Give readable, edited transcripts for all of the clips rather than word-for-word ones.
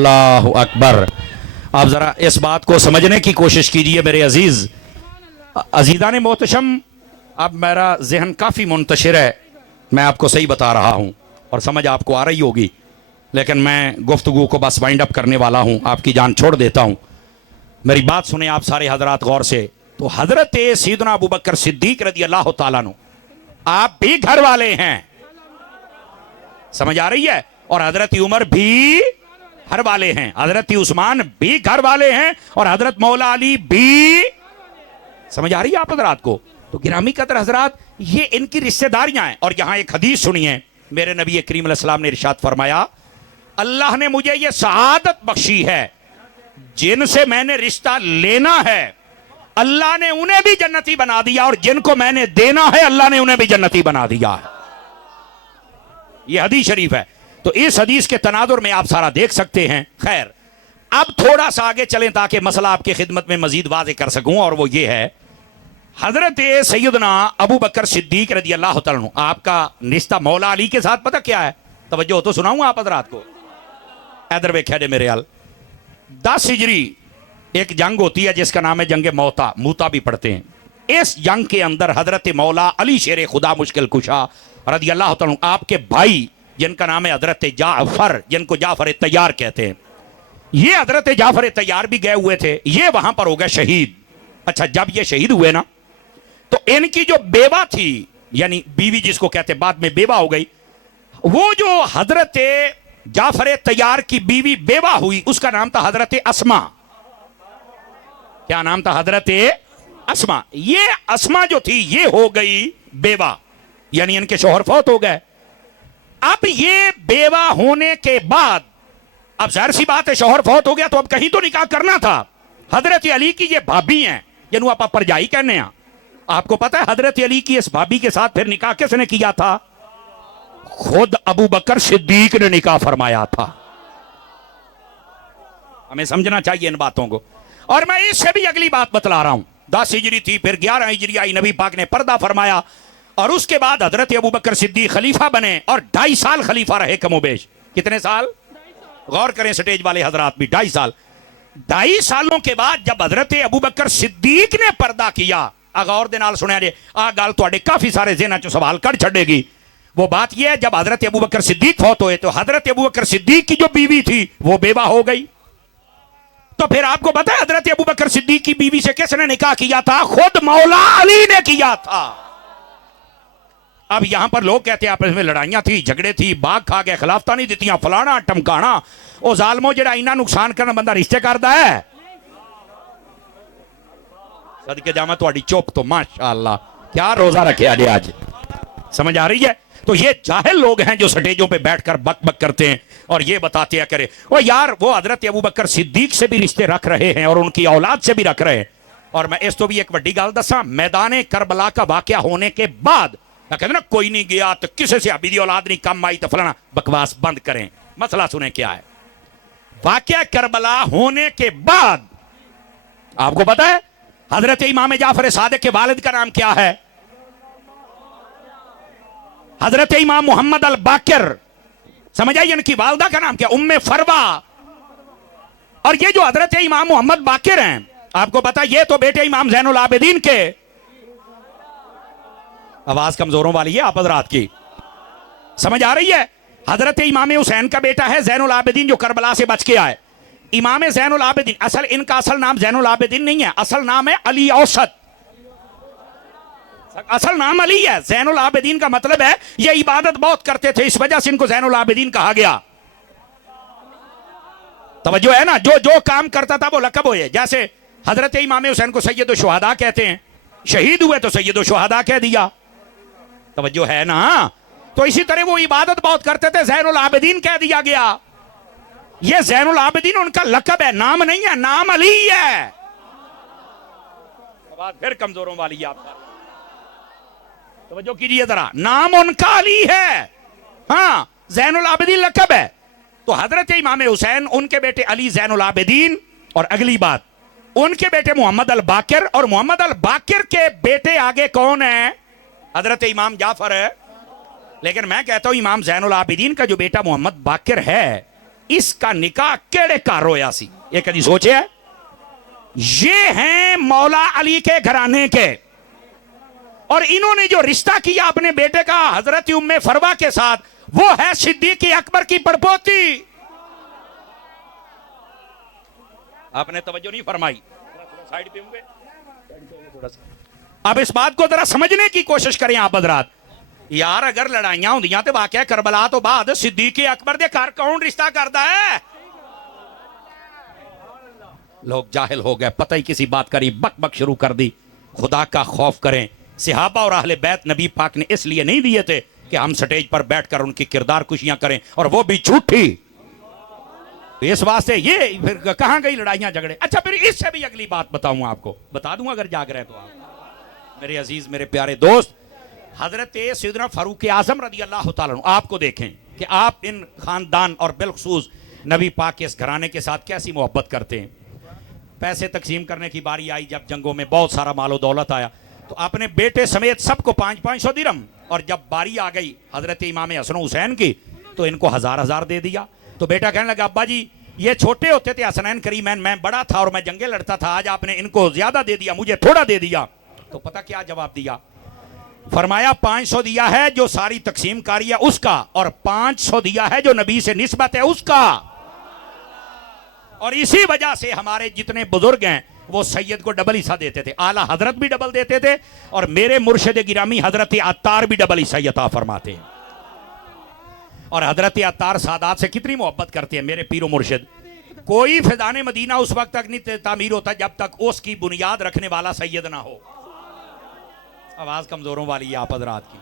अल्लाह अकबर। आप ज़रा इस बात को समझने की कोशिश कीजिए मेरे अजीज़ अजीज़ान मोहतशम। अब मेरा जहन काफ़ी मुंतशिर है, मैं आपको सही बता रहा हूँ और समझ आपको आ रही होगी, लेकिन मैं गुफ्तगू को बस वाइंड अप करने वाला हूँ, आपकी जान छोड़ देता हूँ। मेरी बात सुने आप सारे हजरात गौर से। तो हजरत सैयदना अबू बकर सिद्दीक रज़ी अल्लाह तआला अन्हु आप भी घर वाले हैं, समझ आ रही है, और हजरत उमर भी घर वाले हैं, हजरत उस्मान भी घर वाले हैं, और हजरत मौला अली भी, समझ आ रही है आप हजरात को। तो गिरामी कदर हजरात, ये इनकी रिश्तेदारियां हैं। और यहां एक हदीस सुनिए, मेरे नबी करीम अलैहि सलाम ने इरशाद फरमाया, अल्लाह ने मुझे ये सआदत बख्शी है, जिनसे मैंने रिश्ता लेना है अल्लाह ने उन्हें भी जन्नती बना दिया, और जिनको मैंने देना है अल्लाह ने उन्हें भी जन्नती बना दिया है। यह हदीस शरीफ है। तो इस हदीस के तनादुर में आप सारा देख सकते हैं। खैर, अब थोड़ा सा आगे चलें ताकि मसला आपकी खिदमत में मजीद वाज़ेह कर सकूं, और वो ये है, हजरत सैयदना अबू बकर सिद्दीक रज़ी अल्लाह तआला अन्हु आपका रिश्ता मौला अली के साथ पता क्या है? तवज्जो हो तो सुनाऊं आप हजरात को। इधर वेख्या जे मेरे हाल 10 हिजरी एक जंग होती है जिसका नाम है जंग मौता, मूता भी पढ़ते हैं। इस जंग के अंदर हजरत मौला अली शेर खुदा मुश्किल कुशा रज़ी अल्लाह तआला अन्हु आपके भाई जिनका नाम है हजरत जाफर, जिनको जाफर तैयार कहते हैं, ये हजरत जाफर तैयार भी गए हुए थे, ये वहां पर हो गए शहीद। अच्छा, जब ये शहीद हुए ना, तो इनकी जो बेवा थी, यानी बीवी जिसको कहते, बाद में बेवा हो गई, वो जो हजरत जाफर तैयार की बीवी बेवा हुई उसका नाम था हजरत अस्मा। क्या नाम था? हजरत अस्मा। ये अस्मा जो थी ये हो गई बेवा, यानी इनके शौहर फौत हो गए। अब ये बेवा होने के बाद, अब जाहिर सी बात है शौहर फौत हो गया तो अब कहीं तो निकाह करना था। हजरत अली की ये भाभी हैं, जिन्हों आप परजाई कहने हैं। आपको पता है हजरत अली की इस भाभी के साथ फिर निकाह किसने किया था? खुद अबू बकर सिद्दीक ने निकाह फरमाया था। हमें समझना चाहिए इन बातों को। और मैं इससे भी अगली बात बतला रहा हूं। 10 हिजरी थी, फिर 11 हिजरी आई, नबी पाक ने पर्दा फरमाया, और उसके बाद हजरत अबू बकर सिद्दीक खलीफा बने और 2.5 साल खलीफा रहे कमोबेश। कितने साल? गौर करें स्टेज वाले हजरात भी, 2.5 साल। 2.5 सालों के बाद जब हजरत अबू बकर सिद्दीक ने पर्दा किया, गौर दे नाल सुनिया जे, आ गल तुहाडे काफी सारे ज़हनां चों सवाल कढ़ छड्डेगी। वो बात यह है, जब हजरत अबू बकर सिद्दीक फौत हुए तो हजरत अबू बकर सिद्दीक की जो बीवी थी वो बेवा हो गई। तो फिर आपको पता है हजरत अबू बकर सिद्दीक की बीवी से किसने निकाह किया था? खुद मौला अली ने किया था। अब यहां पर लोग कहते हैं आपस में लड़ाइयां थी, झगड़े थी, बाग खा गए, खिलाफता नहीं दित्तियां, फलाना टमकाना। ओ जालमो, जेड़ा इन्ना नुकसान करना बंदा रिश्ते करता है? सदके जामा तुहाडी चुप तो माशाअल्लाह, क्या रोजा रखे आज, समझ आ रही है? तो ये जाहिल लोग हैं जो स्टेजों पे बैठकर बक बक करते हैं और ये बताते हैं करे ओ यार वो हजरत अबू बकर सिद्दीक से भी रिश्ते रख रहे हैं और उनकी औलाद से भी रख रहे हैं। और मैं इस तो भी एक बड़ी गल दसा, मैदान करबला का वाकया होने के बाद कहते ना कोई नहीं गया तो किसी से अभी औलाद नहीं कम आई तो फलाना, बकवास बंद करें। मसला सुने क्या है। वाकया करबला होने के बाद आपको पता है हजरत इमाम जाफर सादिक के वालिद का नाम क्या है? हजरत इमाम मोहम्मद अल बाकिर। समझ आई? इनकी वालदा का नाम क्या? उम्मे फरवा। और ये जो हजरत इमाम मोहम्मद बाकिर हैं, आपको पता ये तो बेटे इमाम जैनुल आबिदीन के, आवाज कमजोरों वाली है आप हजरात की, समझ आ रही है? हजरत इमाम हुसैन का बेटा है जैनुल आबिदीन जो करबला से बच के आए। इमाम जैनुल आबिदीन, असल इनका असल नाम जैनुल आबिदीन नहीं है, असल नाम है अली औसत। असल नाम अली है। जैनुल आबिदीन का मतलब है ये इबादत बहुत करते थे, इस वजह से इनको जैनुल आबिदीन कहा गया। तवज्जो है ना? जो जो काम करता था वो लकब हुए। जैसे हजरत इमाम हुसैन को सैयद शुहदा कहते हैं, शहीद हुए तो सैयद शुहदा कह दिया। तवज्जो है ना? तो इसी तरह वो इबादत बहुत करते थे, जैनुल आबिदीन कह दिया गया। ये जैनुल आबिदीन उनका लकब है, नाम नहीं है, नाम अली है। बात फिर कमजोरों वाली है आपका, तवज्जो कीजिए जरा, नाम उनका अली है, हाँ, जैनुल आबिदीन लकब है। तो हजरत इमाम हुसैन, उनके बेटे अली जैनुल आबिदीन, और अगली बात उनके बेटे मोहम्मद अल बाकिर, और मोहम्मद अल बाकिर के बेटे आगे कौन है? हजरत इमाम जाफर है। लेकिन मैं कहता हूं इमाम जैनुल आबिदीन का जो बेटा मोहम्मद बाकिर है इसका निकाह केड़े घर होया सी, ये कभी सोचे है? ये हैं मौला अली के घराने के, और इन्होंने जो रिश्ता किया अपने बेटे का हजरत उम्मे फरवा के साथ, वो है सिद्दीक अकबर की पड़पोती। आपने तवज्जो नहीं फरमाई, साइड पे होंगे थोड़ा सा। अब इस बात को जरा समझने की कोशिश करें आप हजरात। यार अगर लड़ाइयां होंदियां तो वाकया करबला तो बाद सिद्दीक अकबर दे घर कौन रिश्ता करता है? लोग जाहिल हो गए, पता ही किसी बात करी, बक बक शुरू कर दी। खुदा का खौफ करें। सिहाबा और अहले बैत नबी पाक ने इसलिए नहीं दिए थे कि हम स्टेज पर बैठकर उनकी किरदार कुशियां करें, और वो भी झूठी। इस वास्ते ये फिर कहां गई लड़ाइयां झगड़े। अच्छा फिर इससे भी अगली बात बताऊं आपको, बता दूंगा अगर जाग रहे तो आप मेरे अजीज मेरे प्यारे दोस्त। हजरत सैयदना फारूक आजम रदी अल्लाह तआला अन्हु, आपको देखें कि आप इन खानदान और बिलखसूस नबी पाक के इस घराने के साथ कैसी मोहब्बत करते हैं। पैसे तकसीम करने की बारी आई, जब जंगों में बहुत सारा मालो दौलत आया तो अपने बेटे समेत सबको 500-500 दिरहम, और जब बारी आ गई हजरत इमाम हसन हुसैन की तो इनको 1000-1000 दे दिया। तो बेटा कहने लगा अब्बा जी ये छोटे होते थे हसनैन करीमैन, मैं बड़ा था और मैं जंगे लड़ता था, आज आपने इनको ज्यादा दे दिया, मुझे थोड़ा दे दिया। तो पता क्या जवाब दिया? फरमाया 500 दिया है जो सारी तकसीम कारी है उसका, और 500 दिया है जो नबी से निस्बत है उसका। और इसी वजह से हमारे जितने बुजुर्ग हैं वो सैयद को डबल हिस्सा देते थे, आला हजरत भी डबल देते थे, और मेरे मुर्शिद गिरामी हजरत अत्तार भी डबल हिस्सा अता फरमाते हैं। और हजरत अत्तार सादात से कितनी मोहब्बत करते हैं मेरे पीरो मुर्शिद। कोई फिजाने मदीना उस वक्त तक नहीं तामीर होता जब तक उसकी बुनियाद रखने वाला सैयद ना हो। आवाज कमजोरों वाली है आप हजरात की।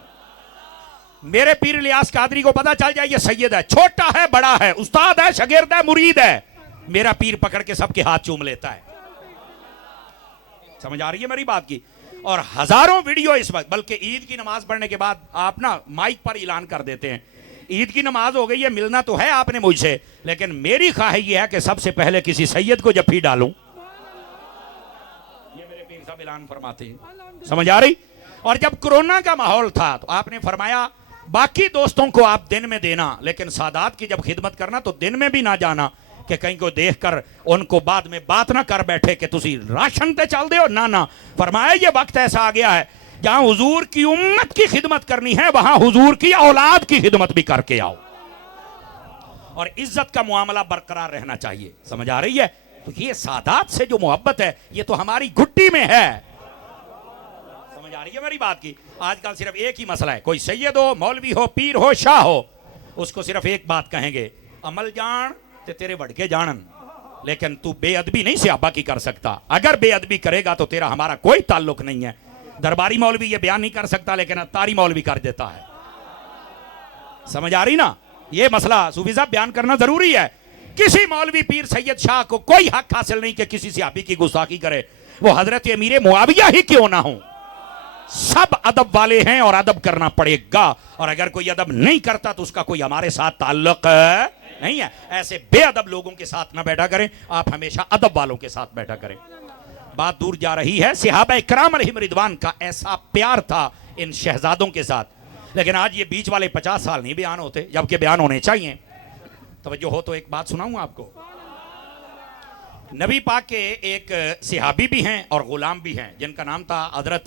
मेरे पीर इलियास कादरी को पता चल जाए ये सैयद है, छोटा है बड़ा है, उस्ताद है शागिर्द है मुरीद है, मेरा पीर पकड़ के सबके हाथ चूम लेता है। समझ आ रही है मेरी बात की? और हजारों वीडियो इस वक्त, बल्कि ईद की नमाज पढ़ने के बाद आप ना माइक पर ऐलान कर देते हैं ईद की नमाज हो गई है, मिलना तो है आपने मुझसे, लेकिन मेरी ख्वाहिश यह है कि सबसे पहले किसी सैयद को जफ्फी डालूं। ये मेरे पीर साहब ऐलान फरमाते हैं। समझ आ रही? और जब कोरोना का माहौल था तो आपने फरमाया बाकी दोस्तों को आप दिन में देना, लेकिन सादात की जब खिदमत करना तो दिन में भी ना जाना कि कहीं को देखकर उनको बाद में बात ना कर बैठे कि तुसी राशन ते चल दे हो। ना ना, फरमाया ये वक्त ऐसा आ गया है जहां हुजूर की उम्मत की खिदमत करनी है वहां हुजूर की औलाद की खिदमत भी करके आओ, और इज्जत का मामला बरकरार रहना चाहिए। समझ आ रही है? तो ये सादात से जो मोहब्बत है ये तो हमारी घुट्टी में है। समझ आ रही है मेरी बात की? आजकल सिर्फ एक ही मसला है, कोई सैयद हो, मौलवी हो, पीर हो, शाह हो, उसको सिर्फ एक बात कहेंगे, अमल जान ते तेरे बढ़के जानन, लेकिन तू बेअदबी नहीं सहाबा की कर सकता। अगर बेअदबी करेगा तो तेरा हमारा कोई ताल्लुक नहीं है। दरबारी मौलवी ये बयान नहीं कर सकता, लेकिन अत्तारी मौलवी कर देता है। समझ आ रही ना? ये मसला सूफी साहब बयान करना जरूरी है। किसी मौलवी पीर सैयद शाह को कोई हक हासिल नहीं कि किसी सहाबी की गुस्ताखी करे, वो हजरत अमीर मुआविया ही क्यों ना हो। सब अदब वाले हैं और अदब करना पड़ेगा, और अगर कोई अदब नहीं करता तो उसका कोई हमारे साथ ताल्लुक नहीं है। ऐसे बेअदब लोगों के साथ ना बैठा करें, आप हमेशा अदब वालों के साथ बैठा करें। बात दूर जा रही है। सहाबा इकराम अलैहिम रिदवान का ऐसा प्यार था इन शहजादों के साथ, लेकिन आज ये बीच वाले 50 साल नहीं बयान होते, जबकि बयान होने चाहिए। तवज्जो हो तो एक बात सुनाऊं आपको। नबी पाक के एक सहाबी भी हैं और गुलाम भी हैं जिनका नाम था हजरत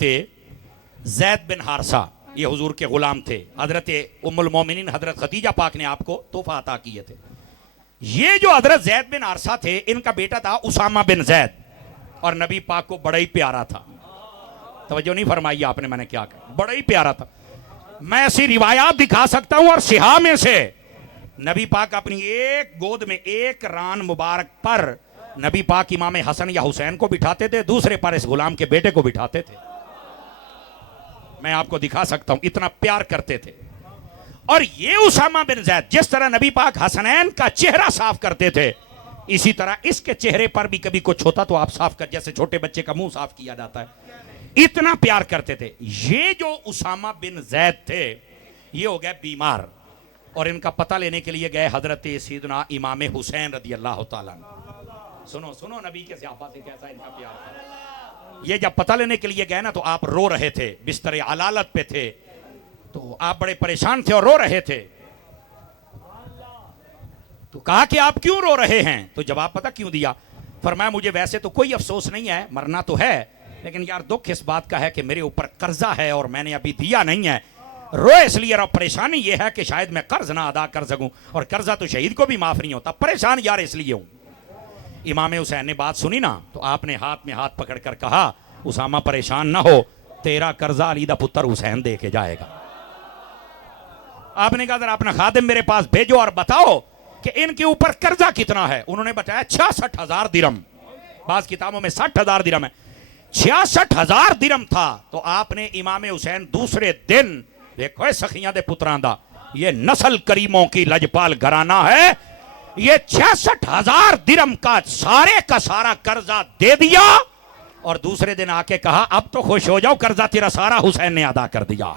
जैद बिन हारसा। ये हुजूर के गुलाम थे। हजरत उम्मुल मोमिनीन हजरत खदीजा पाक ने आपको तोहफा अता किए थे। ये जो हजरत जैद बिन हारसा थे, इनका बेटा था उसामा बिन जैद, और नबी पाक को बड़ा ही प्यारा था। तवज्जो नहीं फरमाई आपने मैंने क्या कहा? बड़ा ही प्यारा था। मैं ऐसी रिवायात दिखा सकता हूं, और सिहा में से नबी पाक अपनी एक गोद में एक रान मुबारक पर नबी पाक इमाम हसन या हुसैन को बिठाते थे, दूसरे पर इस गुलाम के बेटे को बिठाते थे। मैं आपको दिखा सकता हूं, इतना प्यार करते थे। और ये उसामा बिन जैद जिस तरह नबी पाक हसनैन का चेहरा साफ करते थे, इसी तरह इसके चेहरे पर भी कभी कुछ होता तो आप साफ कर, जैसे छोटे बच्चे का मुंह साफ किया जाता है, इतना प्यार करते थे। ये जो उसामा बिन जैद थे ये हो गए बीमार, और इनका पता लेने के लिए गए हजरत सैयदना इमाम हुसैन रदी अल्लाह तआला। सुनो सुनो नबी के सहाबा से कैसा इनका प्यार था। ये जब पता लेने के लिए गए ना तो आप रो रहे थे, बिस्तर अलालत पे थे, तो आप बड़े परेशान थे और रो रहे थे। तो कहा कि आप क्यों रो रहे हैं? तो जवाब पता क्यों दिया? फरमाया मुझे वैसे तो कोई अफसोस नहीं है, मरना तो है, लेकिन यार दुख इस बात का है कि मेरे ऊपर कर्जा है और मैंने अभी दिया नहीं है। रो इसलिए और परेशानी यह है कि शायद मैं कर्ज ना अदा कर सकूं, और कर्जा तो शहीद को भी माफ नहीं होता। परेशान यार इसलिए हूं। इमाम हुसैन ने बात सुनी ना, तो आपने हाथ में हाथ पकड़कर कहा, उसामा परेशान ना हो, तेरा कर्जा अली दा पुत्र हुसैन दे के जाएगा। आपने कहा जरा अपना खादिम मेरे पास भेजो और बताओ कि इनके ऊपर कर्जा कितना है। उन्होंने बताया 66,000 दिरहम। बाज़ किताबों में 60,000 दिरहम है, 66,000 दिरहम था। तो आपने इमाम हुसैन दूसरे दिन, देखो सखियां दे पुत्रां दा, ये नस्ल करीमों की लजपाल घराना है, ये 66,000 दिरहम का सारा कर्जा दे दिया, और दूसरे दिन आके कहा अब तो खुश हो जाओ, कर्जा तेरा सारा हुसैन ने अदा कर दिया।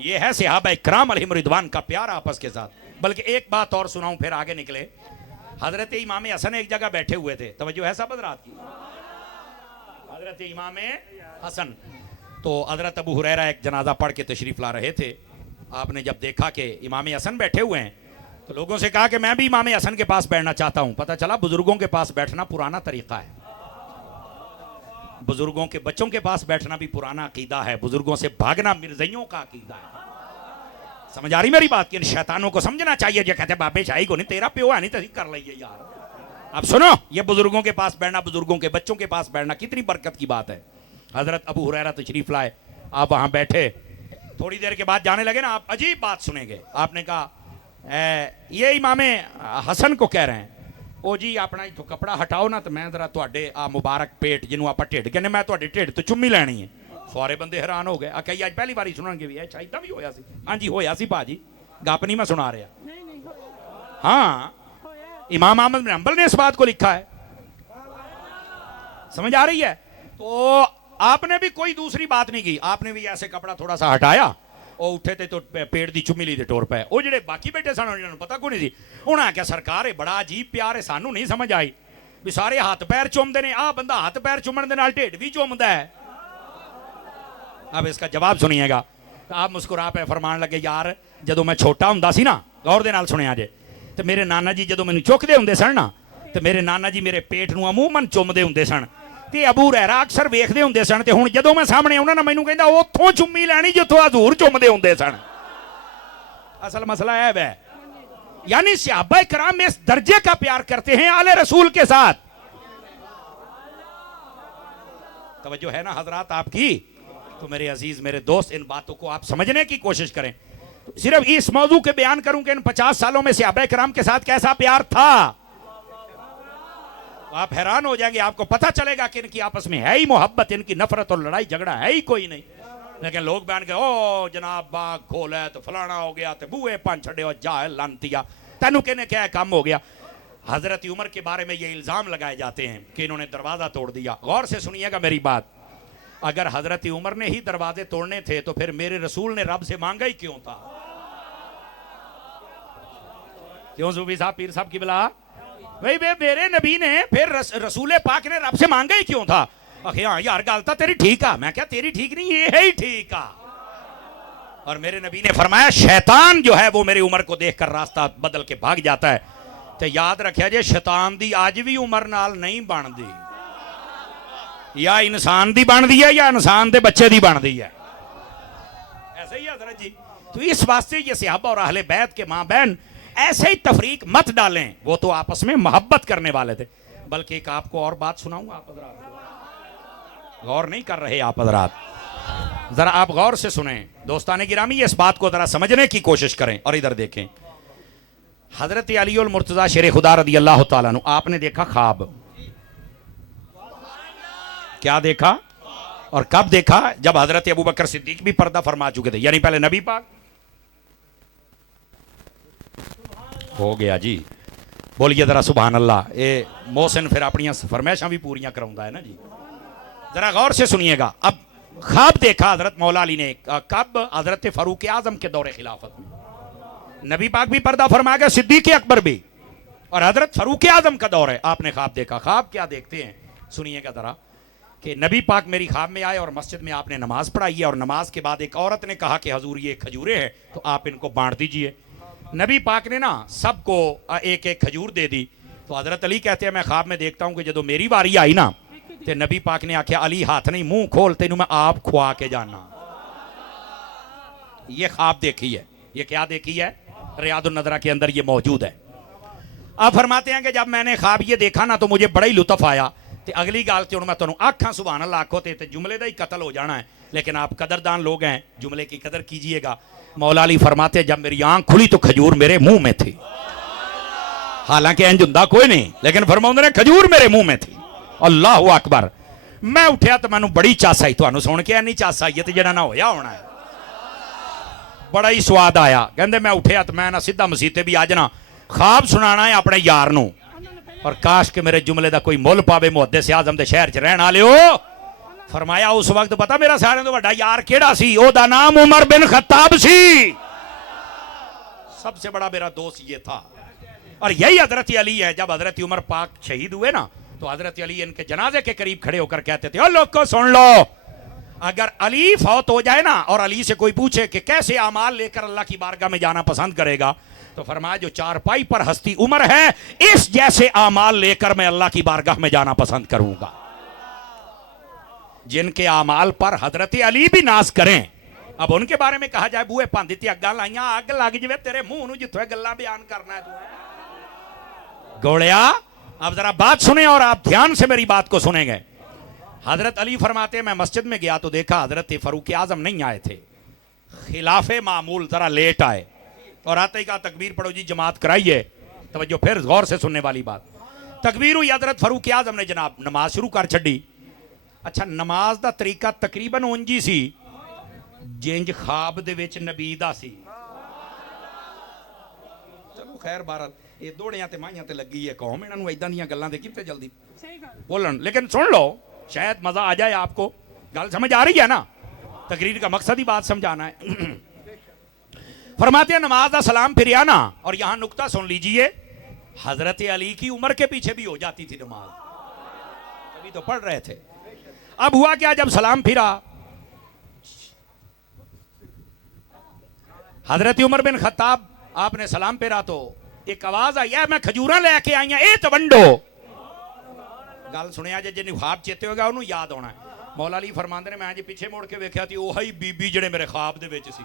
ये है सहाबा इकराम अलैहिम रिदवान का प्यार आपस के साथ। बल्कि एक बात और सुनाऊं फिर आगे निकले। हजरत इमाम हसन एक जगह बैठे हुए थे, तवज्जो है सब हजरात की। हजरत इमाम हसन, तो हजरत अबू हुरैरा एक जनाजा पढ़ के तशरीफ ला रहे थे। आपने जब देखा कि इमाम हसन बैठे हुए हैं, तो लोगों से कहा कि मैं भी इमाम हसन के पास बैठना चाहता हूं। पता चला बुजुर्गों के पास बैठना पुराना तरीका है, बुजुर्गों के बच्चों के पास बैठना भी पुराना अकीदा है, बुजुर्गों से भागना मिर्जइयों का अकीदा है। समझ आ रही मेरी बात? कि इन शैतानों को समझना चाहिए, जो कहते बाबे शाही को नहीं, तेरा प्यो है नहीं तो कर लीजिए यार। अब सुनो, ये बुजुर्गों के पास बैठना, बुजुर्गों के बच्चों के पास बैठना कितनी बरकत की बात है। हजरत अबू हुरैरा तशरीफ लाए, आप वहां बैठे, थोड़ी देर के बाद जाने लगे ना, आप अजीब बात सुनेंगे। आपने कहा ये इमाम हसन को कह रहे हैं, ओ जी अपना इथों कपड़ा हटाओ ना, तो मैं जरा तुहाडे आ मुबारक पेट जिन्हों आप ढिड कहने, मैं तुहाडे ढिड तो चुम्मी लैनी है। सारे बंदे हैरान हो गए। आ कई अज पहली बारी सुननगे भी, अच्छा इदां भी होया सी? हाँ जी होया सी भाजी, गप नहीं मैं सुना रहा। हाँ, इमाम अहमद बिन हंबल ने इस बात को लिखा है। समझ आ रही है? तो आपने भी कोई दूसरी बात नहीं की, आपने भी ऐसे कपड़ा थोड़ा सा हटाया और उठे थे तो पेड़ की चुम्मी ली टोर पे। वो जेडे बाकी बैठे सन उन्होंने पता को नहीं सी, उन्हें आख्या सरकार है बड़ा अजीब प्यार है, सानू नहीं समझ आई भी सारे हाथ पैर चुमते ने, आ बंदा हाथ पैर चुमन दे नाल ढिड भी चुमदा है। अब इसका जवाब सुनिएगा। तो आप मुस्कुरा पे फरमान लगे, यार जदों मैं छोटा हुंदा सी ना, गौर दे नाल सुनिया जे, तो मेरे नाना जी जदों मैनू चुकदे हुंदे सन ना, तो मेरे नाना जी मेरे पेट नूं अमूमन चुमदे हुंदे सन, ते अबू हुरैरा अक्सर वेखदे हुंदे सन, ते हुण जदों मैं सामने आउणा ना, मैनू कहंदा उत्थों चुम्मी लैणी जिथों हजूर चुमदे हुंदे सन। असल मसला है वह, यानी सहाबा इकराम इस दर्जे का प्यार करते हैं आले रसूल के साथ। तवज्जो है ना हजरात आपकी? तो मेरे अजीज मेरे दोस्त, इन बातों को आप समझने की कोशिश करें। तो सिर्फ इस मौजू के बयान करूं कि इन 50 सालों में सहाबा इकराम के साथ कैसा प्यार था, तो आप हैरान हो जाएंगे। आपको पता चलेगा कि इनकी आपस में है ही मोहब्बत, इनकी नफरत और लड़ाई झगड़ा है ही कोई नहीं। लेकिन लोग बयान के, ओ जनाब बाग खोल है तो फलाना हो गया, तो बूहे पान छड़े और जा लानतिया, तेनू कहने क्या काम हो गया। हजरत उमर के बारे में ये इल्जाम लगाए जाते हैं कि इन्होंने दरवाजा तोड़ दिया। गौर से सुनिएगा मेरी बात, अगर हजरत उमर ने ही दरवाजे तोड़ने थे तो फिर मेरे रसूल ने रब से मांगा ही क्यों था? क्यों सूफी साहब, पीर साहब की बिला भाई, वे मेरे नबी ने फिर रसूल पाक ने रब से मांगा ही क्यों था? आखिर हाँ यार गल तो तेरी ठीक है। मैं क्या तेरी ठीक नहीं, ये है ही ठीक है। और मेरे नबी ने फरमाया शैतान जो है वो मेरी उम्र को देखकर रास्ता बदल के भाग जाता है। तो याद रखिया जे शैतान दी आज भी उम्र नाल नहीं बनदी, या इंसान दी बनदी है या इंसान दे बच्चे दी बनदी है। ऐसे ही हजरत जी। तो इस वास्ते ये सहाबा और अहले बैत के मां बहन ऐसे ही तफरीक मत डालें, वो तो आपस में मोहब्बत करने वाले थे। बल्कि एक आपको और बात सुनाऊंगा, आप हजरात गौर नहीं कर रहे। आप हजरात जरा आप गौर से सुने, दोस्ताने गिरामी इस बात को जरा समझने की कोशिश करें। और इधर देखें, हजरत अली उल मुर्तजा शेर खुदा रदी अल्लाह तआला अन्हु, आपने देखा ख्वाब। क्या देखा और कब देखा? जब हजरत अबू बकर सिद्दीक भी पर्दा फरमा चुके थे, यानी पहले नबी पाक। हो गया जी, बोलिए जरा सुभान अल्लाह। ये मोहसिन फिर अपनी फरमाइशां भी पूरियां कराउंदा है ना जी। जरा गौर से सुनिएगा। अब ख्वाब देखा हजरत मौला अली ने, कब? हजरत फारूक आजम के दौरे खिलाफत में। नबी पाक भी पर्दा फरमा गया, सिद्दीक अकबर भी, और हजरत फारूक आजम का दौर है। आपने ख्वाब देखा। ख्वाब क्या देखते हैं सुनिएगा जरा, कि नबी पाक मेरी ख्वाब में आए और मस्जिद में आपने नमाज पढ़ाई है, और नमाज के बाद एक औरत ने कहा कि हजूर ये खजूरें हैं तो आप इनको बांट दीजिए। नबी पाक ने ना सबको एक एक खजूर दे दी। तो हजरत अली कहते हैं मैं ख्वाब में देखता हूं कि जो मेरी बारी आई ना तो नबी पाक ने आख्या अली हाथ नहीं मुंह खोल तेनू मैं आप खुआ के जाना। ये ख्वाब देखी है। ये क्या देखी है? रियादुन नज़रा के अंदर ये मौजूद है। आप फरमाते हैं कि जब मैंने ख्वाब ये देखा ना तो मुझे बड़ा ही लुत्फ आया। तो अगली गाल तो मैं तुहानू आखा सुभान अल्लाह आखो तो जुमले का ही कत्ल हो जाना है, लेकिन आप कदरदान लोग हैं, जुमले की कदर कीजिएगा। मौला अली फरमाते जब मेरी आंख खुली तो खजूर मेरे मुंह में थी। हालांकि इंज हुंदा कोई नहीं, लेकिन फरमाते ने खजूर मेरे मुंह में थी। अल्लाहु अकबर। मैं उठा तो मैनू बड़ी चास आई, तुहानू सुन के नहीं चास आई तो जरा ना होया होना है। बड़ा ही स्वाद आया। कहते मैं उठा तो मैं ना सीधा मसीते भी अज ना ख्वाब सुनाना है अपने यार नू, और काश के मेरे जुमले का कोई मुल पावे मुहद्दिस आज़म दे शहर च रहण वालिओ। फरमाया उस वक्त पता मेरा सारे तो बड़ा यार केड़ा सी? ओदा नाम उमर बिन खत्ताब सी। सबसे बड़ा मेरा दोस्त ये था। और यही हजरत अली है। जब हजरत उमर पाक शहीद हुए ना तो हजरत अली इनके जनाजे के करीब खड़े होकर कहते थे, ओ लोगों सुन लो, अगर अली फौत हो जाए ना और अली से कोई पूछे कि कैसे आमाल लेकर अल्लाह की बारगाह में जाना पसंद करेगा, तो फरमाया जो चारपाई पर हस्ती उमर है इस जैसे आमाल लेकर मैं अल्लाह की बारगाह में जाना पसंद करूंगा। जिनके आमाल पर हजरत अली भी नाज करें। अब उनके बारे में कहा जाए बूहे भांदी ते अग्गां लाइयां, अग लग जाए तेरे मुंह नूं जिथे गल्लां बयान करना है तू गोलिया। अब जरा बात सुने और आप ध्यान से मेरी बात को सुनेंगे। हजरत अली फरमाते मैं मस्जिद में गया तो देखा हजरत फारूक आजम नहीं आए थे, खिलाफे मामूल जरा लेट आए, और आते ही कहा तकबीर पढ़ो जी, जमात कराइए। तवज्जो फिर गौर से सुनने वाली बात। तकबीर हुई, हजरत फारूक आजम ने जनाब नमाज शुरू कर छड़ी। अच्छा, नमाज का तरीका तकरीबन उंज ही सी जिंज ख्वाब दे विच नबी दा सी। चलो खैर बारत ये दौड़ियां ते माइयां ते लगी है कौम, इन्हां नूं इदां दीयां गल्लां दे किते जल्दी बोलन। लेकिन सुन लो, शायद मजा आ जाए आपको। गल समझ आ रही है ना? तकरीर का मकसद ही बात समझाना है। फरमाते हैं नमाज का सलाम फिरिया ना, और यहां नुक्ता सुन लीजिए, हजरत अली की उम्र के पीछे भी हो जाती थी नमाज, अभी तो पढ़ रहे थे। अब हुआ क्या, जब सलाम फिरा हजरत उमर बिन खत्ताब आपने सलाम फेरा तो एक आवाज आई है, मैं खजूरा लैके आई ए तो वंडो। गल सुनिया जे जिन्हें ख्वाब चेते होगा उन्होंने याद होना है। मौला अली फरमाते ने मैं जी पीछे मुड़ के वेख्या थी ओही बीबी जेड़े मेरे ख्वाब दे विच सी,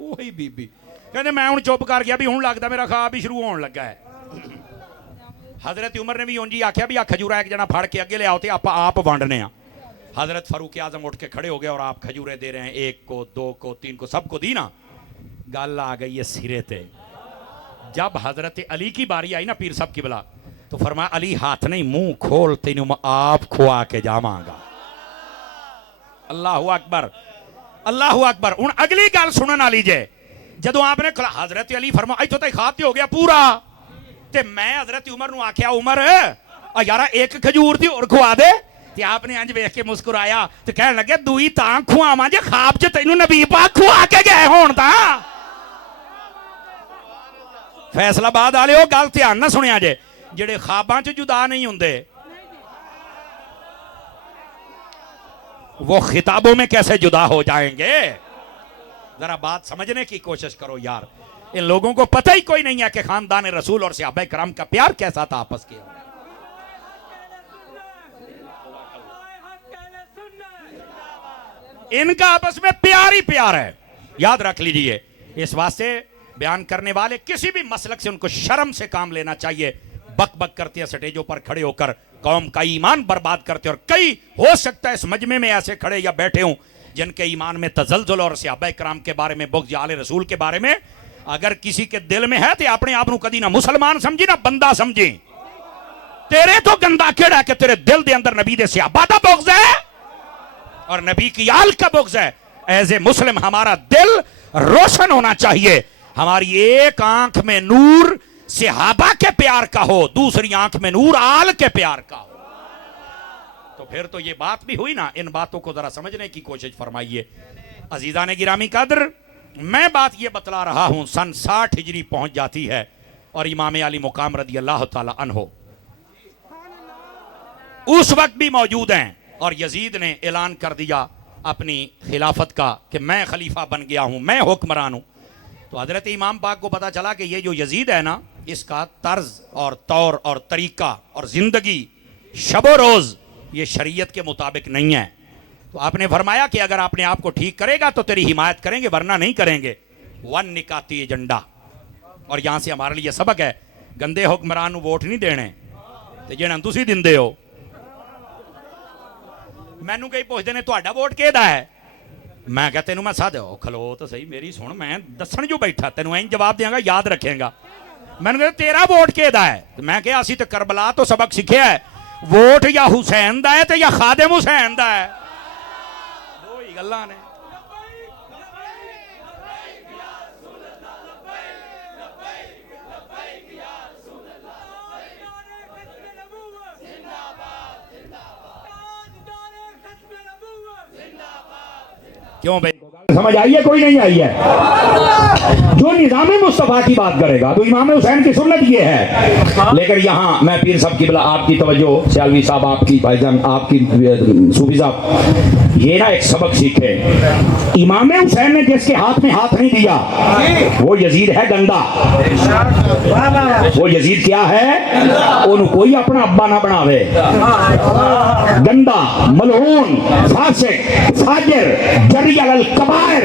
ओही बीबी। कहते मैं हुण चुप कर गया भी हुण लगदा मेरा ख्वाब ही शुरू होने लगा है। हजरत उमर ने भी उंजी आख्या भी आ खजूरा एक जना फड़ के अगे ले आओ ते आप वंडने आ। हजरत फारूक आजम उठ के खड़े हो गए और आप खजूरे दे रहे हैं, एक को, दो को, तीन को, सबको दी ना। गल आ गई है सिरे ते। जब हजरत अली की बारी आई ना पीर साहब की बला, तो फरमाया अली हाथ नहीं मुंह खोल तेनू मैं आप खुआ के जावांगा। अल्लाहु अकबर, अल्लाहु अकबर। हुण अगली गल सुनन वाली जे, जदों आपने हजरत अली फरमा इथों तक खाते हो गया पूरा, ते मैं हजरत उमर नूं आख्या उमर यारा एक खजूर दी होर खुआ दे। ते आपने अंज वेख के मुस्कुराया ते कहन लगे दूई तां खुआवां जे ख्वाब च तैनू नबी पाक खुआ के गए होण तां। फैसलाबाद वाले हो गल ध्यान ना सुनिया जे, जेड़े ख्वाबां च जुदा नहीं हुंदे वो खिताबों में कैसे जुदा हो जाएंगे? जरा बात समझने की कोशिश करो यार। इन लोगों को पता ही कोई नहीं है कि खानदान रसूल और सहाबा कराम का प्यार कैसा था आपस के। इनका आपस में प्यार ही प्यार है, याद रख लीजिए। इस वास्ते बयान करने वाले किसी भी मसलक से उनको शर्म से काम लेना चाहिए। बक बक करते हैं स्टेजों पर खड़े होकर, कौम का ईमान बर्बाद करते। और कई हो सकता है इस मजमे में ऐसे खड़े या बैठे हों जिनके ईमान में तजल्जुल और सहाबा कराम के बारे में, बुग़्ज़ आले रसूल के बारे में अगर किसी के दिल में है तो अपने आप को कदी ना मुसलमान समझी ना बंदा समझी। तेरे तो गंदा केड़ा कि तेरे दिल के अंदर नबी दे सहाबा दा बुग़्ज़ है और नबी की आल का बुग़्ज़ है। एज ए मुस्लिम हमारा दिल रोशन होना चाहिए। हमारी एक आंख में नूर सहाबा के प्यार का हो, दूसरी आंख में नूर आल के प्यार का हो, तो फिर तो ये बात भी हुई ना। इन बातों को जरा समझने की कोशिश फरमाइए। अजीजा ने गिरामी कदर, मैं बात ये बतला रहा हूं, सन 60 हिजरी पहुंच जाती है और इमाम अली मुकाम रदी अल्लाह ताला अन्हो उस वक्त भी मौजूद हैं। और यजीद ने ऐलान कर दिया अपनी खिलाफत का कि मैं खलीफा बन गया हूं, मैं हुक्मरान हूं। तो हजरत इमाम पाक को पता चला कि ये जो यजीद है ना, इसका तर्ज और तौर और तरीका और जिंदगी शबो रोज ये शरीयत के मुताबिक नहीं है। तो आपने फरमाया कि अगर आपने आप को ठीक करेगा तो तेरी हिमायत करेंगे, वरना नहीं करेंगे। वन निकाती एजेंडा। और यहां से हमारे लिए सबक है, गंदे हुक्मरान वोट नहीं देने ते जिन्हां तुसी दिंदे हो। मैनू कई पुछदे ने तुहाडा वोट किहदा है, मैं कहा तेनू मैं सद खलो तो सही मेरी सुन, मैं दसन जो बैठा तेनू इंज जवाब देंगा, याद रखेगा। मैंने कहा तेरा वोट किहदा है, तो मैं कहा असी तो करबला तो सबक सीखिया है, वोट या हुसैन दा है ते या खादिम हुसैन दा है। दो ही गल्लां ने। क्यों भाई, समझ आई है कोई नहीं आई है? जो निजाम मुस्तफा की बात करेगा तो इमाम हुसैन की सुन्नत ये है। लेकिन यहाँ मैं पीर साहब की आपकी तवज्जो, सियालवी साहब आपकी, भाईजान आपकी, सूफी साहब, ये ना एक सबक सीखे। इमाम हुसैन ने जिसके हाथ में हाथ नहीं दिया वो यजीद है गंदा। वो यजीद क्या है? उन कोई अपना अब्बा ना बनावे। गंदा, मलऊन, फासिक, फाजिर, जरी अल कबायर।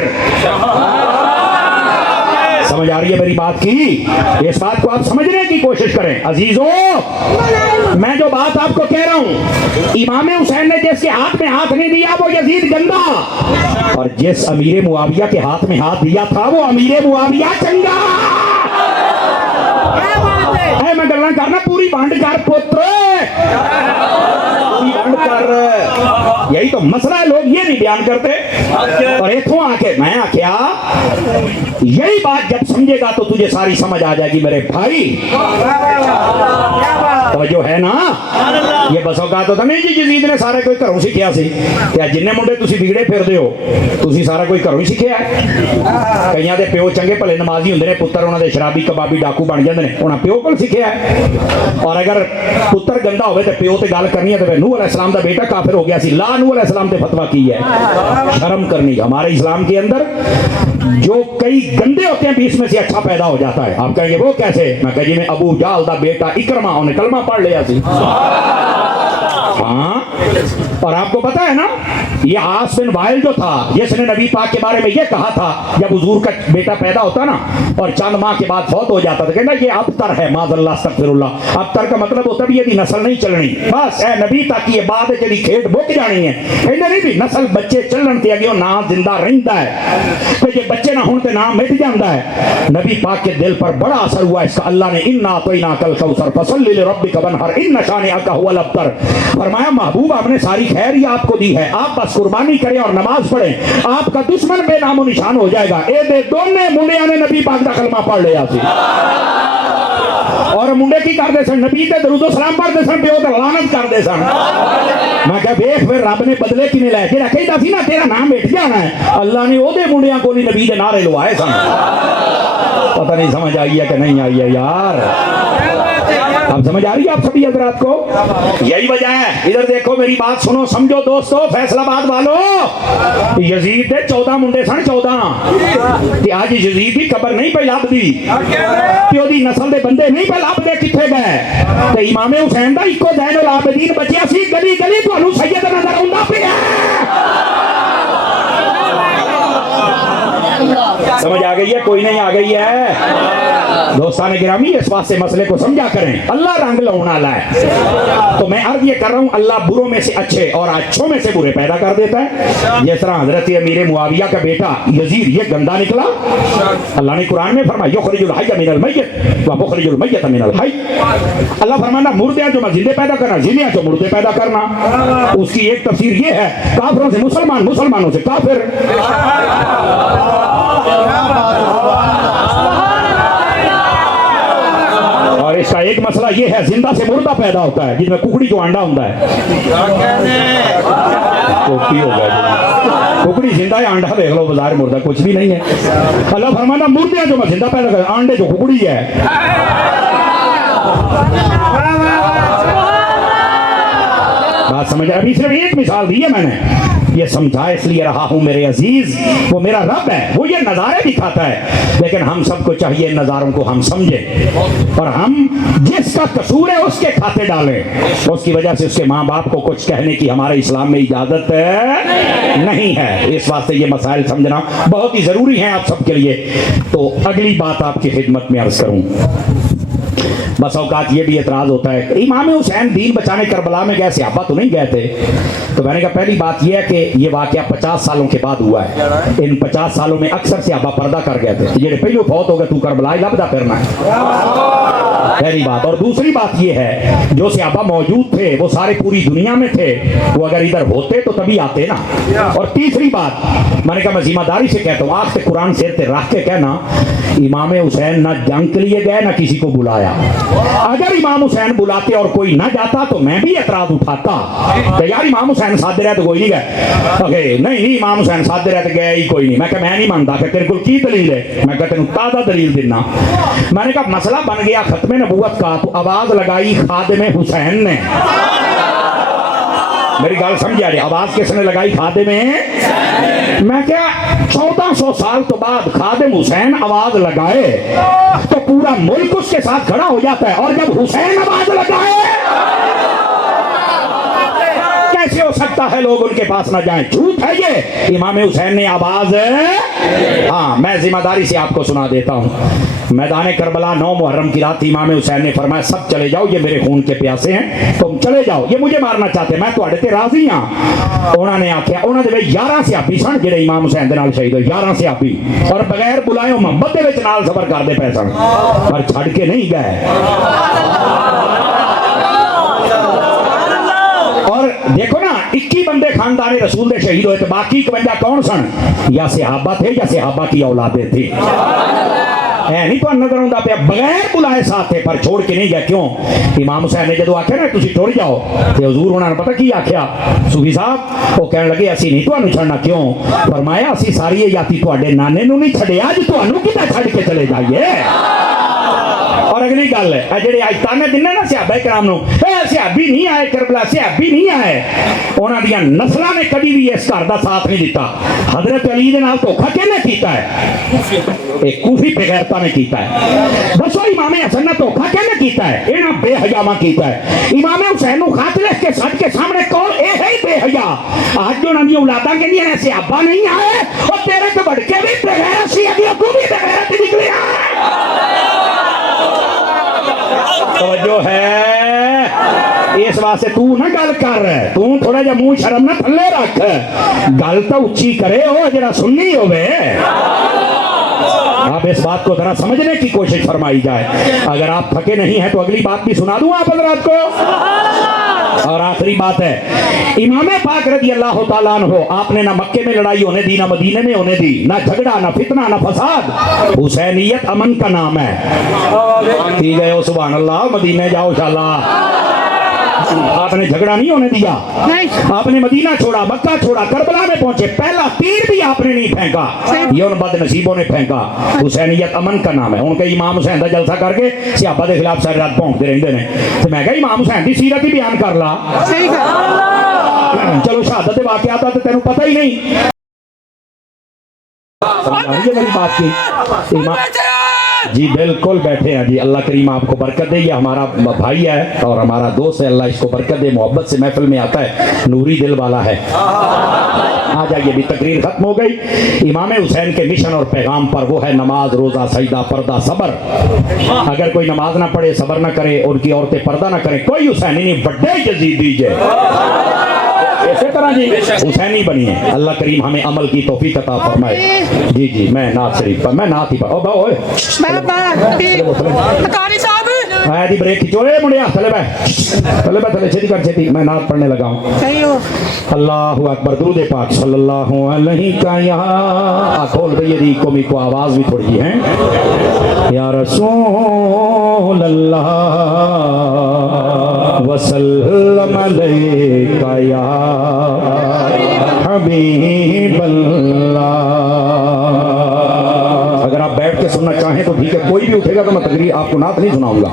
समझ आ रही है मेरी बात की? इस बात को आप समझने की कोशिश करें अजीजों। मैं जो बात आपको कह रहा हूं, इमाम हुसैन ने जिसके हाथ में हाथ नहीं दिया वो यजीद गंदा, और जिस अमीर मुआविया के हाथ में हाथ दिया था वो अमीर मुआविया चंगा। मैं गल्ला करना पूरी भंड कर पुत्र, पूरी भंड कर। यही तो मसला है, लोग ये नहीं बयान करते। और इथों आके मैं आख्या यही बात जब समझेगा तो तुझे सारी समझ आ जाएगी मेरे भाई। तो जो है ना, ये बसों का तो नहीं जी यजीद ने सारे कोई घरों सीखिया सी। क्या जिन्ने मुंडे तुसी बिगड़े फिरदे हो तुसी सारा कोई घरों ही सीखिया है? कईयां दे प्यो चंगे भले नमाजी हुंदे ने, पुत्तर उन्हां दे शराबी कबाबी डाकू बन जांदे ने, उन्हां प्यो कोल सीखिया है। और अगर पुत्तर गंदा होवे ते प्यो ते गल करनी है तो फिर नूह अलैहिस्सलाम दा बेटा काफिर हो गया सी, ला नूह अलैहिस्सलाम ते फतवा की है। शर्म करनी। हमारे इस्लाम के अंदर जो कई गंदे होते हैं बीच में से अच्छा पैदा हो जाता है। आप कहेंगे वो कैसे? मैं कह जी मैं अबू जाल दा बेटा इकरमा उन्हें कलमा पढ़ लिया सी। हाँ, और आपको पता है ना ये आस बिन वाइल जो था, जिसने नबी पाक के बारे में ये कहा था जब हुजूर का बेटा पैदा होता ना और चंद माह के बाद फौत हो जाता था, कहना ये अबतर है, माज़अल्लाह अस्तगफिरुल्लाह। अबतर का मतलब होता भी यदि नस्ल नहीं चलनी, बस ए नबी तक ये बात है जड़ी खेड बुक जानी है। कहना नहीं भी नस्ल बच्चे चलन ते अगे ना जिंदा रहंदा है, तो ये बच्चे ना हुण ते नाम मिट जाता है। नबी पाक के दिल पर बड़ा असर हुआ इसका। अल्लाह ने इन्ना अतैना कल कौसर फसल्लि लिरब्बिका वनहर इन्न शानिअका हुवल अबतर। फरमाया महबूब आपने सारी खैर ही आपको दी है, आप बस कुर्बानी करें और नमाज पढ़ें, आपका दुश्मन बेनामो निशान हो जाएगा। ए दे दोने मुंडिया ने नबी पाक दा कलमा पढ़ लिया सी। और मुंडे की करते सन? नबी ते दरूदो सलाम पढ़ते सन, प्यो ते लानत करते सन। मैं क्या देख फिर रब ने बदले किने लै, जेड़ा कहता सी ना तेरा नाम मिट जाना है, अल्लाह ने ओदे मुंडियां को ही नबी दे नारे लवाए सन। पता नहीं समझ आई है कि नहीं आई है यार? अब समझ आ रही है आप सभी हजरात को? यही वजह है। इधर देखो मेरी बात सुनो, समझो दोस्तों, फैसलाबाद वालों, यजीद दे 14 मुंडे सन, 14। आज यजीद की कबर नहीं पे लभदी, प्यो दी नस्ल दे बंदे नहीं पे लभदे, किथे गए? ते इमाम हुसैन दा इको ज़ैनुल आबिदीन बचिया सी, गली गली तुहानू सैयद नजर आउंदा पिया। समझ आ गई है? कोई नहीं आ गई है? दोस्तान गिरामी, इस बात से मसले को समझा करें। अल्लाह रंग लाने वाला है। तो मैं अर्ज ये कर रहा हूं, अल्लाह बुरों में से अच्छे और अच्छों में से बुरे पैदा कर देता है। जिस तरह हजरत अमीर मुआविया का बेटा यजीद ये गंदा निकला, अल्लाह ने कुरान में फरमाया युखरिजुल हय्य मिनल मय्यत व मुखरिजुल मय्यत मिनल हय्य। अल्लाह फरमाना मुर्दे जो मैं जिंदे पैदा करना, जिंदे जो मुर्दे पैदा करना। उसकी एक तफसीर ये है, काफिरों से मुसलमान, मुसलमानों से काफिर। और इसका एक मसला ये है, जिंदा से मुर्दा पैदा होता है, जिसमें कुकड़ी जो अंडा होता है। कुकड़ी जिंदा है, अंडा देख लो बाजार, मुर्दा कुछ भी नहीं है। अल्लाह फरमाना मुर्दे जो मैं जिंदा पैदा कर, अंडे जो कुकड़ी है। बात समझ आ रही? सिर्फ एक एक मिसाल दी है मैंने, ये समझा इसलिए रहा हूं मेरे अजीज, वो मेरा रब है, वो ये नज़ारे दिखाता है, लेकिन हम सबको चाहिए इन नज़ारों को हम समझें और हम जिसका कसूर है उसके खाते डालें। उसकी वजह से उसके माँ बाप को कुछ कहने की हमारे इस्लाम में इजाजत नहीं है। इस वास्ते ये मसाइल समझना बहुत ही जरूरी है आप सबके लिए। तो अगली बात आपकी खिदमत में अर्ज करूं, बस औकात ये भी एतराज होता है, इमाम हुसैन दीन बचाने करबला में गए, सहाबा तो नहीं गए थे। तो मैंने कहा पहली बात यह है कि ये वाकया 50 सालों के बाद हुआ है। इन 50 सालों में अक्सर सहाबा पर्दा कर गए थे, ये पहले फौत हो गए, तू करबला लबदा फिरना है, पहली बात। और दूसरी बात यह है जो सहाबा मौजूद थे वो सारे पूरी दुनिया में थे, वो अगर इधर होते तो तभी आते ना। और तीसरी बात मैंने कहा मैं जिम्मेदारी से कहता हूँ, आज से कुरान सिर पे रख के कहना इमाम हुसैन ना जंग के लिए गए ना किसी को बुलाया। अगर इमाम हुसैन बुलाते और कोई ना जाता तो मैं भी एतराज उठाता तो यार इमाम हुसैन सादे रहे तो कोई नहीं गए, नहीं इमाम हुसैन सादे रहे तो गया ही कोई नहीं। मैं कहा मैं नहीं मानता कि तेरे को की दलील है, मैं कहते ताजा दलील देना। मैंने कहा मसला बन गया खत्मे नबूवत का, तो आवाज लगाई खादिम हुसैन ने, मेरी गल समझा रही, आवाज किसने लगाई? खादिम में। मैं क्या 1400 साल तो बाद खादिम हुसैन आवाज लगाए तो पूरा मुल्क उसके साथ खड़ा हो जाता है, और जब हुसैन आवाज लगाए कैसे हो सकता है लोग उनके पास ना जाएं? झूठ है ये। इमाम हुसैन ने आवाज, हाँ मैं जिम्मेदारी से आपको सुना देता हूं। मैदान करबला 9 मुहर्रम की रात इमाम हुसैन ने फरमाया सब चले जाओ, ये मेरे खून के प्यासे हैं, तुम चले जाओ, ये मुझे मारना चाहते, मैं तुहाडे ते राजी हां। उन्होंने आख्या, उन्होंने दे 11 सहाबी सन जेडे इमाम हुसैन दे नाल शहीद होए, 11 सहाबी, और बगैर बुलाए मोहब्बत दे विच नाल सबर करदे पए सन, पर छड़ के नहीं गए। और देखो ना 21 बंदे खानदान रसूल दे शहीद हुए, तो बाकी 51 कौन सन? या सहाबा थे या सहाबा की औलादे थी। है नहीं तो नजर आंदा पे, बगैर बुलाए साथ थे पर छोड़ के नहीं गए। क्यों? इमाम हुसैन ने जो आख्या ना तुसी टुर जाओ, ते हुजूर उन्होंने पता की आख्या सूफी साहब, वो कहने लगे असी नहीं तुहानू छड़ना। क्यों? फरमाया असी सारी याती तुहाडे नाने नू नहीं छड़िया, अज तुहानू किदा छड़ के चले जाइए। और अगली गल है जेडे अज ताने दिने ना सहाबा किराम नू, सहाबी नहीं आए करबला, सहाबी नहीं आए, उन्हां दियां नस्लां ने कभी भी इस घर दा साथ नहीं दिता। हजरत अली दे नाल धोखा किहने कीता है? एक कूफी बेगैरता ने कीता है। दसो इमाम हसन ने धोखा किहने कीता है? इन्हां बेहयावां कीता है। इमाम हुसैन नू खत लिख के सच के सामने कौन ए है बेहया, अज उन्हां दी औलादां कहंदियां ने सहाबा नहीं आए, और तेरे तो बड़के भी बेगैरत सी, अगे तू भी बेगैरत निकले जो है। इस वास्ते तू ना गल कर, तू थोड़ा जा मुंह शर्म ना थल्ले रख, गल तो उच्ची करे हो जरा सुननी होवे। आप इस बात को जरा समझने की कोशिश फरमाई जाए। अगर आप थके नहीं हैं तो अगली बात भी सुना दूं आप हजरात को। और आखिरी बात है, इमाम पाक रज़ी अल्लाह तआला अन्हु, आपने ना मक्के में लड़ाई होने दी, ना मदीने में होने दी, ना झगड़ा, ना फितना, ना फसाद। हुसैनियत अमन का नाम है। ठीक है, सुभान अल्लाह, मदीने जाओ इंशाअल्लाह। आपने झगड़ा नहीं होने दिया, आपने मदीना छोड़ा, मक्का छोड़ा, करबला में पहुंचे, पहला तीर भी आपने नहीं फेंका, ये उन बदनसीबों ने फेंका। हुसैनियत अमन का नाम है। उनके इमाम हुसैन का जलसा करके सहाबा के खिलाफ सारी रात भौंकते रहते हैं। तो मैं कहा इमाम हुसैन की सीरत ही बयान कर ला। चलो शहादत के वाकया था तो तेन पता ही नहीं, मेरी बात की जी बिल्कुल बैठे हैं जी। अल्लाह करीम आपको बरकत दे, ये हमारा भाई है और हमारा दोस्त है, अल्लाह इसको बरकत दे, मोहब्बत से महफिल में आता है, नूरी दिल वाला है। आ जाइए, भी तकरीर खत्म हो गई। इमाम हुसैन के मिशन और पैगाम पर वो है नमाज, रोजा, सजदा, पर्दा, सबर। अगर कोई नमाज ना पढ़े, सबर ना करे, उनकी औरतें पर्दा ना करें, कोई हुसैनी नहीं, बड़े यजीदी जे इसी तरह जी हुसैनी बनी है। अल्लाह करीम हमें अमल की तौफीक अता फरमाए। जी जी, मैं नात शरीफ पर, मैं नात ही पर दी ब्रेक खिंचो रे मुंडिया, थले थले छेती कर छेती, मैं नात पढ़ने लगा हूँ। अल्लाहु अकबर, दुरूद पाक सल्लल्लाहु अलैहि का यहाँ खोल रही है कौमी को आवाज भी थोड़ी है। या रसूल अल्लाह वसल्लम अलैका या हबीब अल्लाह। अगर आप बैठ के सुनना चाहें चाहें तो ठीक है, कोई भी उठेगा तो मैं तकरीर आपको नात नहीं सुनाऊंगा,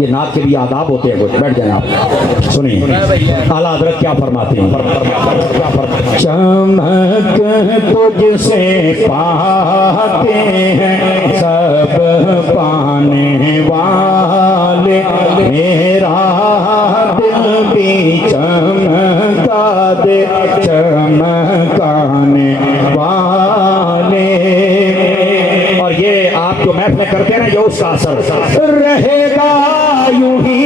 ये नात के भी आदाब होते हैं कुछ। बैठ जाए आप, सुनिए आला हज़रत क्या फरमाते हैं। चमक तुझसे पाते हैं सब पाने वाले, मेरा दिल भी चमका दे चमकाने वाले। और ये आप जो महफिल करते हैं ना, ये उसका असर रहेगा यूं ही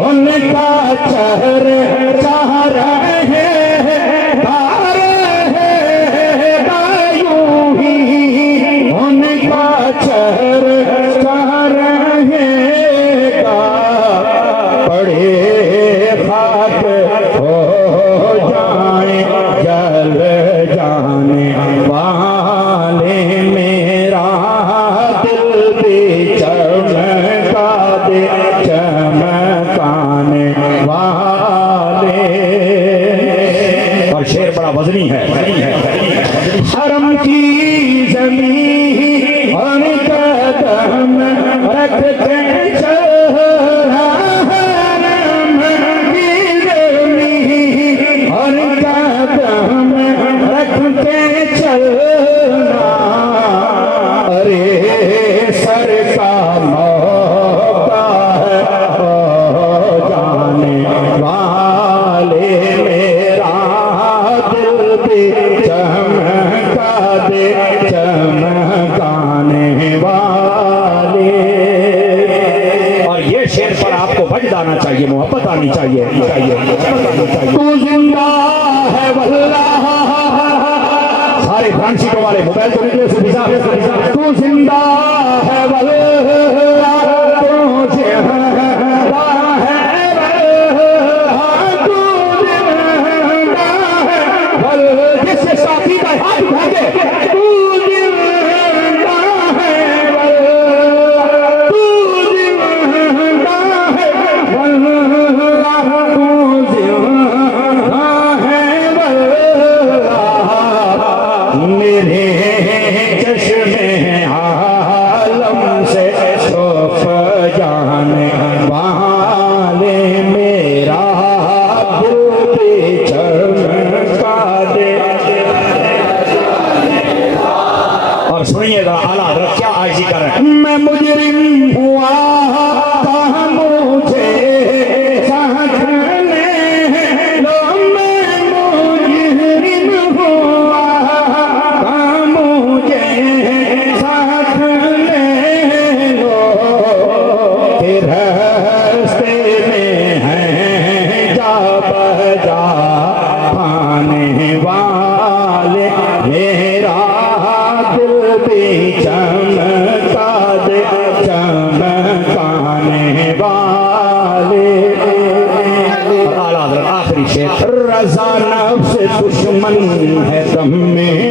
उनका चेहरा रहेगा यूं ही उनका चेहरा रहेगा, बड़े खाक हो जाए जल जाने वाले, मेरा दिल भी चमका दे चमकाने वाले। और शेर बड़ा वजनी है। हरम की जमीन और कदम रखते चलना, अरे सर का मौका है हो जाने वाले, मेरा दिल भी चमका दे चमकाने वाले। और ये शेर पर आपको वजद आना चाहिए, मोहब्बत आनी चाहिए। तू जिंदा है वल्लाह, सारे फ्रांसीटो वाले मोबाइल तो निकले सूफी साहब। तू जिंदा है वल्लाह, तू जिंदा है वल्लाह, तू जिंदा है वल्लाह। जिससे साथी का हाथ उठा दे, तू जिंदा है वल्लाह, तू जिंदा है वल्लाह, तू जिंदा है वल्लाह, मेरे चश्मे आलम से छुप जाने वाले, मेरा दिल भी चमका दे। और सुनिएगा आला हज़रत क्या आजी कर रहे हैं। मैं मुजरिम हुआ कहाँ मुझे साथ ले लो, मैं मुजरिम हुआ कहाँ मुझे साथ ले लो, फिर रास्ते में हैं जा बजा पाने वाले, मेरा दिल भी चमका दे चमकाने वाले। आला हज़रत आखिरी शेर। रज़ा नफ्स दुश्मन है दम में